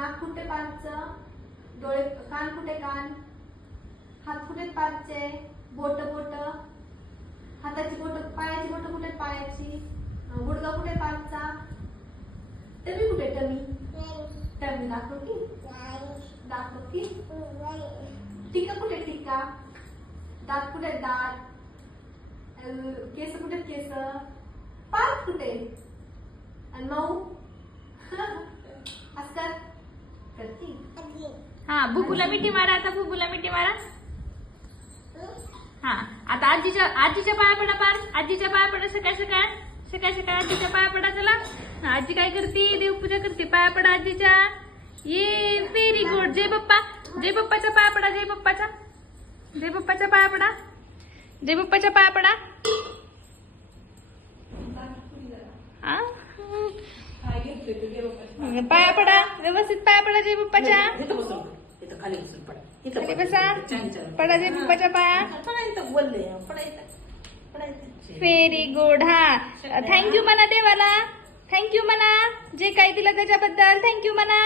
नाक कुठे पाचचं, डोळे कान कुठे कान, हात कुठे पाचचे, बोट बोट, हाताची बोट, पायाची बोट कुठे पायाची, गुडघा कुठे पाचचा, टमी कुठे टमी, टमी दाखव की, दाखव की, टिक्का कुठे टिक्का, दात कुठे दात, केस कुठे केस, पाठ कुठे, आणि मऊ असं करती. हा बुबूला मिठी मारा, आता बुबूला मिठी मारा. हा आता आजीच्या पाया पडा, पार आजीच्या पाया पडा, सकाळ सकाळ सकाळ सकाळ आजीच्या पाया पडा. चला आजी काय करते, देवपूजा करते, पाया पडा आजीच्या. ये व्हेरी गुड. जय बाप्पा, जय बाप्पाच्या पाया पडा, जय बाप्पाच्या, जय बाप्पाच्या पाया पडा, जय बाप्पाच्या पाया पडा. पाया पडा, व्यवस्थित पाया पडा जय बाप्पाच्या. खाली बसा, पडा जय बाप्पाच्या पाया. Very good. हा थँक्यू म्हणा देवाला, थँक्यू म्हणा, जे काही दिलं त्याच्याबद्दल थँक्यू म्हणा.